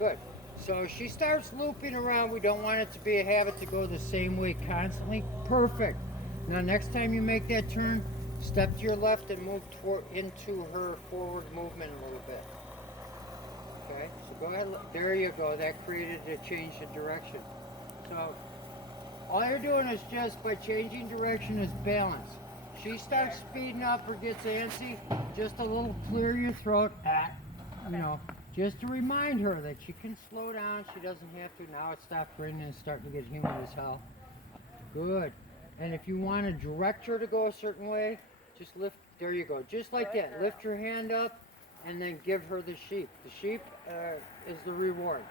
Good. So she starts looping around. We don't want it to be a habit to go the same way constantly. Perfect. Now next time you make that turn, step to your left and move toward into her forward movement a little bit. Okay, so go ahead. There you go. That created a change of direction. So all you're doing is just by changing direction is balance. She starts speeding up or gets antsy, just a little clear your throat. You know, just to remind her that she can slow down. She doesn't have to. Now it stopped raining and it's starting to get humid as hell. Good. And if you want to direct her to go a certain way, just lift. There you go. Just like that. Lift your hand up and then give her the sheep. The sheep is the reward.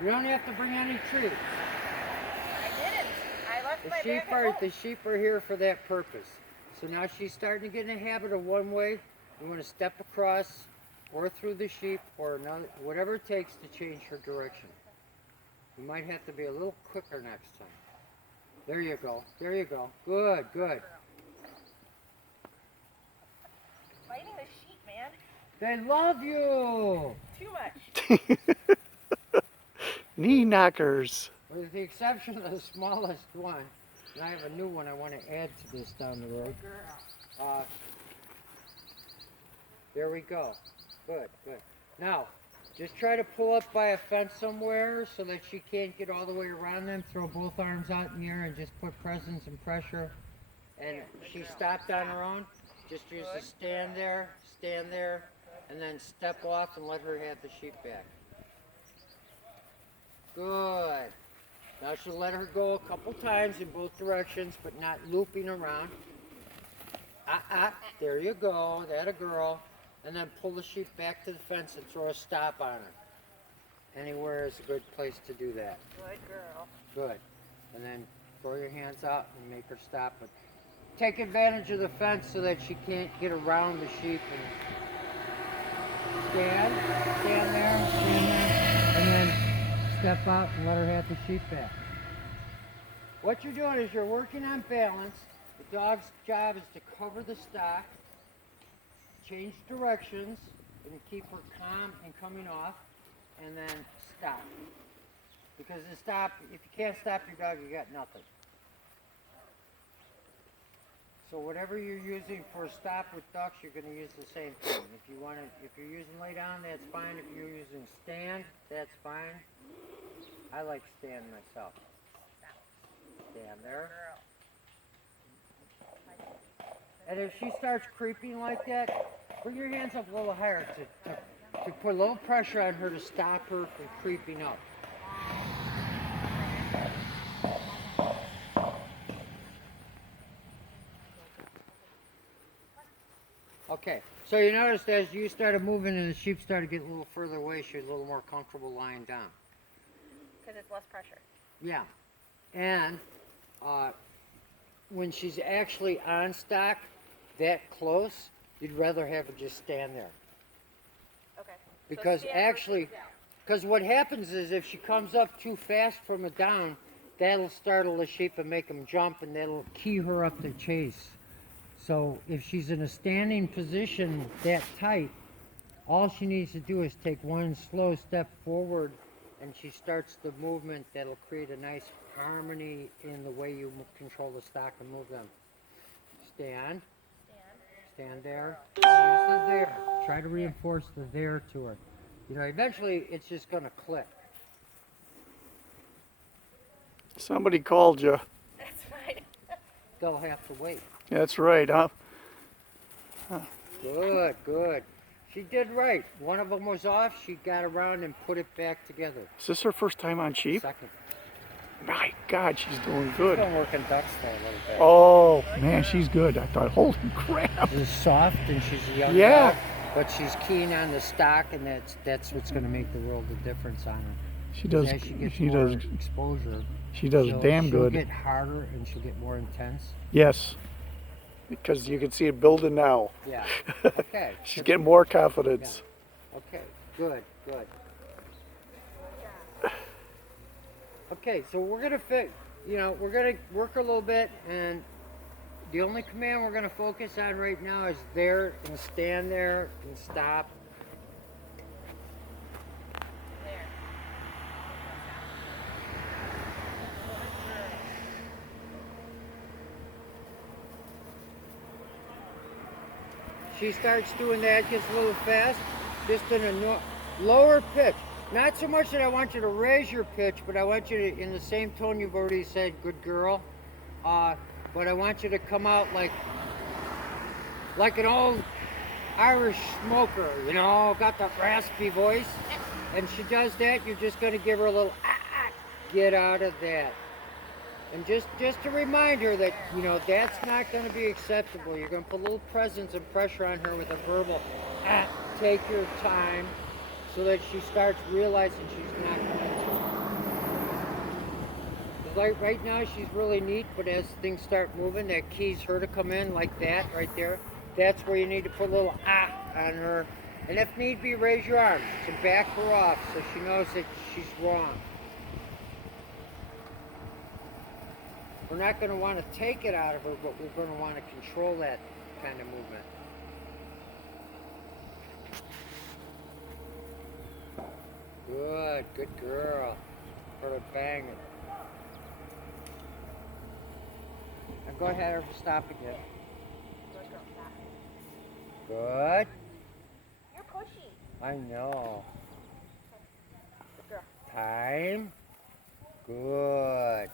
You don't have to bring any treats. I didn't. I left my bag at home. The sheep are here for that purpose. So now she's starting to get in a habit of one way. You want to step across or through the sheep or another, whatever it takes to change her direction. You might have to be a little quicker next time. There you go. There you go. Good, good. Fighting the sheep, man. They love you. Too much. Knee knockers. With the exception of the smallest one. And I have a new one I want to add to this down the road. There we go. Good, good. Now, just try to pull up by a fence somewhere so that she can't get all the way around them. Throw both arms out in the air and just put presence and pressure. And she stopped on her own. Just use the stand there, and then step off and let her have the sheep back. Good. Now she'll let her go a couple times in both directions, but not looping around. There you go. That a girl. And then pull the sheep back to the fence and throw a stop on her. Anywhere is a good place to do that. Good girl. Good. And then throw your hands out and make her stop. But take advantage of the fence so that she can't get around the sheep. And stand there, and then step out and let her have the sheep back. What you're doing is you're working on balance. The dog's job is to cover the stock, change directions, and keep her calm and coming off, and then stop. Because the stop, if you can't stop your dog, you got nothing. So whatever you're using for a stop with ducks, you're going to use the same thing. If you're using lay down, that's fine. If you're using stand, that's fine. I like stand myself. Stand there. And if she starts creeping like that, bring your hands up a little higher to put a little pressure on her to stop her from creeping up. Okay, so you noticed as you started moving and the sheep started getting a little further away, she was a little more comfortable lying down. Because it's less pressure. Yeah, and when she's actually on stock, that close, you'd rather have her just stand there. Okay. Because So stand actually, because what happens is if she comes up too fast from a down, that'll startle the sheep and make them jump, and that'll key her up to chase. So if she's in a standing position that tight, all she needs to do is take one slow step forward, and she starts the movement that'll create a nice harmony in the way you control the stock and move them. Stand. Stand there. Use the there. Try to reinforce the there to her. You know, eventually it's just going to click. Somebody called you. That's right. They'll have to wait. That's right, huh? Good, good. She did right. One of them was off. She got around and put it back together. Is this her first time on sheep? Second. My God, she's doing She's good. been working ducks for a little bit. Oh, man, she's good. I thought, holy crap. She's soft and she's a young Yeah. dog, but she's keen on the stock, and that's what's going to make the world of difference on her. She does. As she gets She more does. exposure, She does damn she'll good. get harder and she'll get more intense. Yes, because you can see it building now. Yeah. Okay. She's getting more confidence. Okay. Good. Good. Okay. So we're gonna we're gonna work a little bit, and the only command we're gonna focus on right now is there and stand there and stop. she starts doing that, gets a little fast, just in a lower pitch. Not so much that I want you to raise your pitch, but I want you to, in the same tone you've already said, good girl. But I want you to come out like an old Irish smoker, you know, got that raspy voice. And she does that, you're just going to give her a little, get out of that. And just to remind her that, you know, that's not going to be acceptable. You're going to put a little presence and pressure on her with a verbal, take your time, so that she starts realizing she's not going to. Like right now, she's really neat, but as things start moving, that keys her to come in like that right there. That's where you need to put a little on her. And if need be, raise your arms to back her off so she knows that she's wrong. We're not going to want to take it out of her, but we're going to want to control that kind of movement. Good girl. Put her bang it. Now go ahead and stop again. Good. You're pushy. I know. Good girl. Time. Good.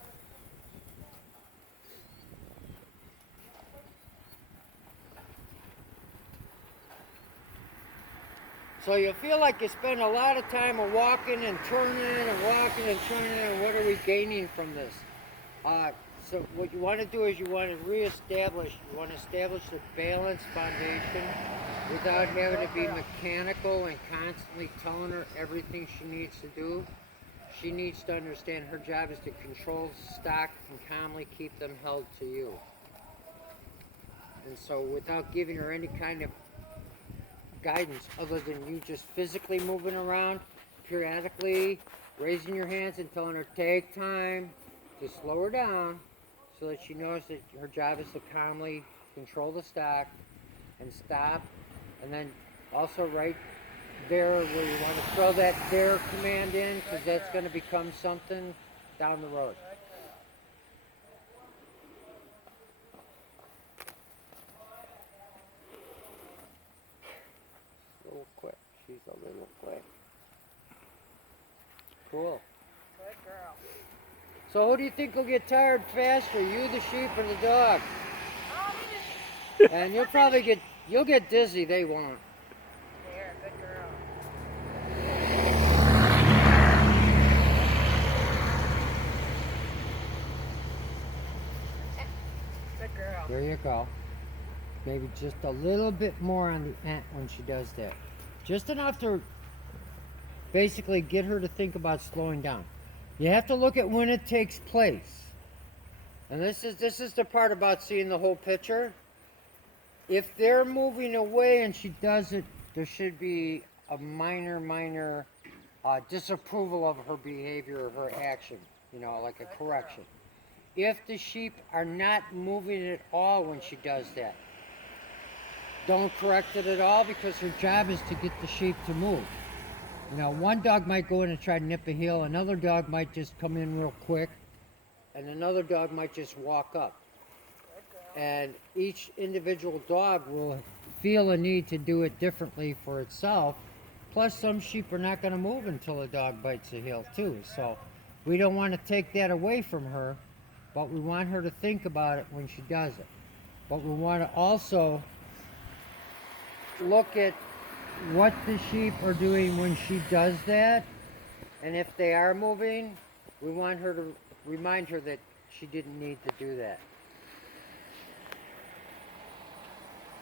So you feel like you spend a lot of time walking and turning and walking and turning, and what are we gaining from this? So what you want to do is you want to establish the balanced foundation without having to be mechanical and constantly telling her everything she needs to do. She needs to understand her job is to control stock and calmly keep them held to you. And so without giving her any kind of guidance other than you just physically moving around, periodically raising your hands and telling her take time to slow her down so that she knows that her job is to calmly control the stock and stop, and then also right there where you want to throw that there command in, because that's going to become something down the road. A little quick. She's a little quick. Cool. Good girl. So who do you think will get tired faster, you, the sheep, or the dog? And you'll get dizzy, they won't. There, good girl. Good girl. There you go. Maybe just a little bit more on the ant when she does that. Just enough to basically get her to think about slowing down. You have to look at when it takes place. And this is the part about seeing the whole picture. If they're moving away and she does it, there should be a minor disapproval of her behavior or her action, you know, like a correction. If the sheep are not moving at all when she does that, don't correct it at all, because her job is to get the sheep to move. You know, one dog might go in and try to nip a heel, another dog might just come in real quick, and another dog might just walk up. And each individual dog will feel a need to do it differently for itself. Plus, some sheep are not going to move until a dog bites a heel too. So we don't want to take that away from her, but we want her to think about it when she does it. But we want to also look at what the sheep are doing when she does that. And if they are moving, we want her to remind her that she didn't need to do that.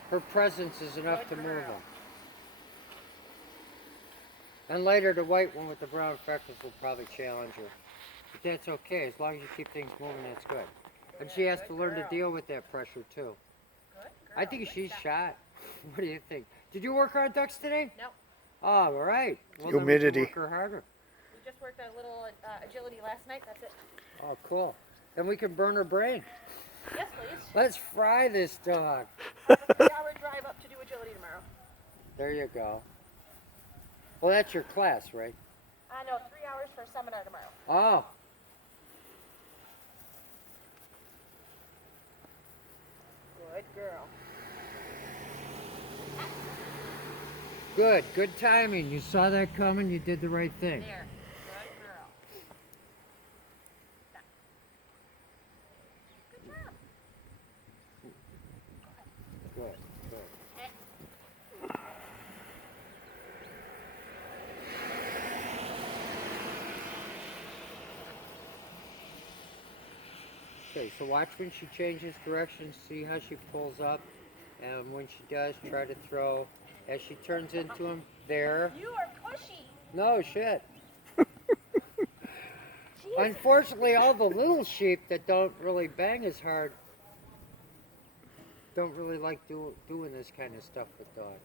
Her presence is enough to move them. And later, the white one with the brown freckles will probably challenge her. But that's okay. As long as you keep things moving, that's good. And she has to learn to deal with that pressure, too. I think she's shot. What do you think? Did you work her on ducks today? No. Oh, all right. Well, Humidity. then we can work her harder. We just worked a little agility last night. That's it. Oh, cool. Then we can burn her brain. Yes, please. Let's fry this dog. I have a 3-hour drive up to do agility tomorrow. There you go. Well, that's your class, right? No, 3 hours for a seminar tomorrow. Oh. Good girl. Good. Good timing. You saw that coming. You did the right thing. There. Good girl. Stop. Good job. Good. Good. Hey. Okay, so watch when she changes direction, see how she pulls up, and when she does, try to throw. As she turns into him, there. You are pushy. No, shit. She is. Unfortunately, all the little sheep that don't really bang as hard don't really like doing this kind of stuff with dogs.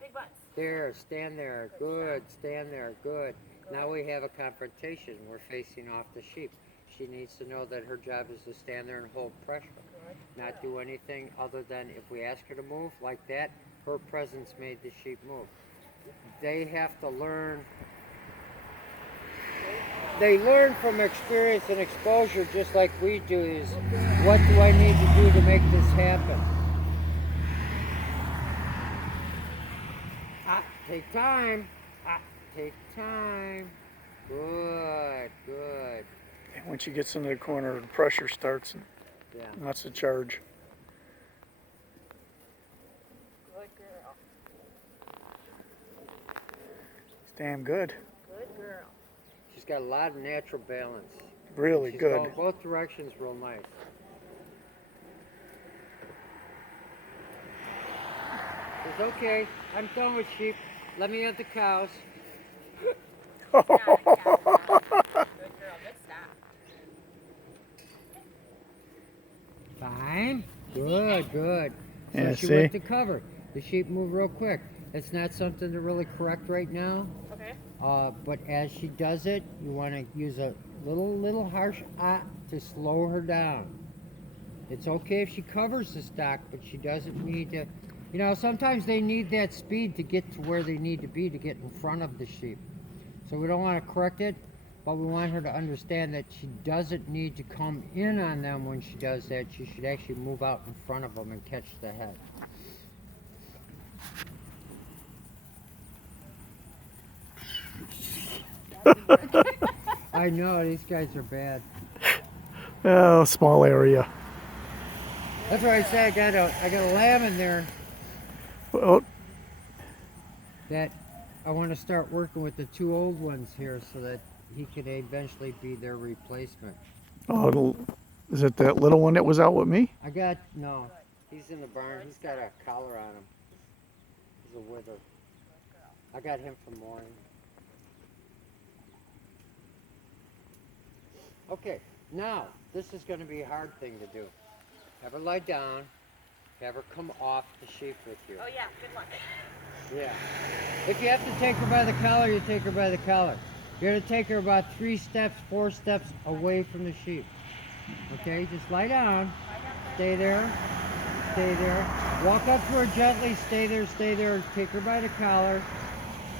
Big butts. There, stand there, good, stand there, good. Now we have a confrontation. We're facing off the sheep. She needs to know that her job is to stand there and hold pressure. Not do anything other than if we ask her to move like that, her presence made the sheep move. They have to learn. They learn from experience and exposure just like we do is what do I need to do to make this happen? Take time. Take time. Good, good. And when she gets into the corner, the pressure starts, and Yeah. that's the charge. Good girl. It's damn good. Good girl. She's got a lot of natural balance. Really She's good. going both directions real nice. It's okay. I'm done with sheep. Let me have the cows. Not a cow. Good girl. Good stop. Fine. Good, good. So Yeah, she see? went to cover. The sheep move real quick. It's not something to really correct right now. Okay. But as she does it, you want to use a little harsh to slow her down. It's okay if she covers the stock, but she doesn't need to. You know, sometimes they need that speed to get to where they need to be to get in front of the sheep. So we don't want to correct it, but we want her to understand that she doesn't need to come in on them when she does that. She should actually move out in front of them and catch the head. I know, these guys are bad. Oh, small area. That's why I said I got a lamb in there Well, that I want to start working with the two old ones here so that he could eventually be their replacement. oh, is it that little one that was out with me? No, he's in the barn. He's got a collar on him. He's a wither. I got him from morning. Okay, now this is going to be a hard thing to do. Have her lie down. Have her come off the sheep with you. Oh yeah. Good luck. Yeah. If you have to take her by the collar, you take her by the collar. You're going to take her about 3 steps, 4 steps away from the sheep. Okay, just lie down. Stay there. Stay there. Walk up to her gently. Stay there, stay there. Take her by the collar.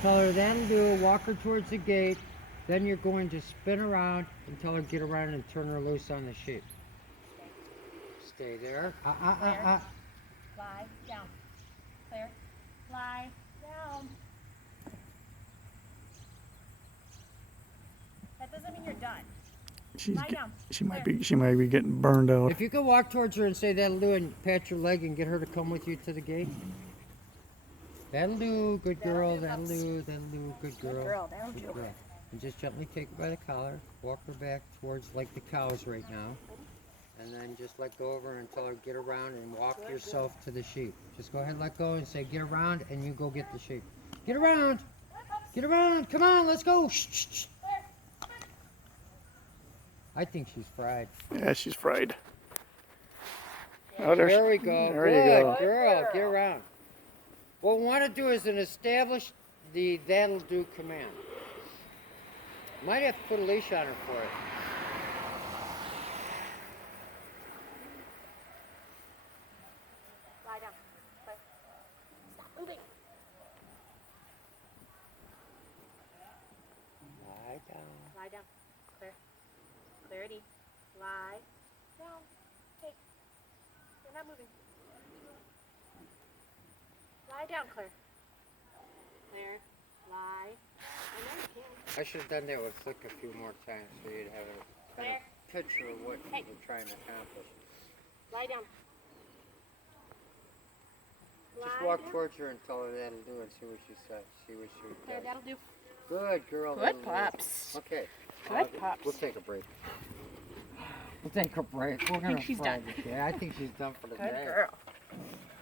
Tell her that'll do. Walk her towards the gate. Then you're going to spin around and tell her get around and turn her loose on the sheep. Stay there. Lie down. Claire. Lie down. That doesn't mean you're done. Lie down. She might be getting burned out. If you could walk towards her and say that'll do and pat your leg and get her to come with you to the gate. That'll do, good girl, that'll do, good girl. Good girl. That'll Good do. girl. And just gently take her by the collar, walk her back towards like the cows right now. And then just let go of her and tell her get around and walk yourself to the sheep. Just go ahead and let go and say get around and you go get the sheep. Get around! Get around! Come on, let's go! Shh, shh, shh. I think she's fried. Yeah, she's fried. There we go. There Good you go. girl. Get around. What we want to do is establish the that'll do command. Might have to put a leash on her for it. Lie down. Claire. Stop moving. Lie down. Lie down. Claire. Clarity. Lie down. Hey. You're not moving. Lie down, Claire. There. Lie. I know you can. I should have done that with Flick a few more times so you'd have a kind Claire. of picture of what Hey. we're trying to accomplish. Lie down. Just Lie walk down. towards her and tell her that'll do it. See what she says. See what she There, does. that'll do. Good girl. Good that'll do it. pups. Okay. Good pups. We'll take a break. We'll take a break. We're gonna she's fry done. this. Yeah, I think she's done for the Good day. girl.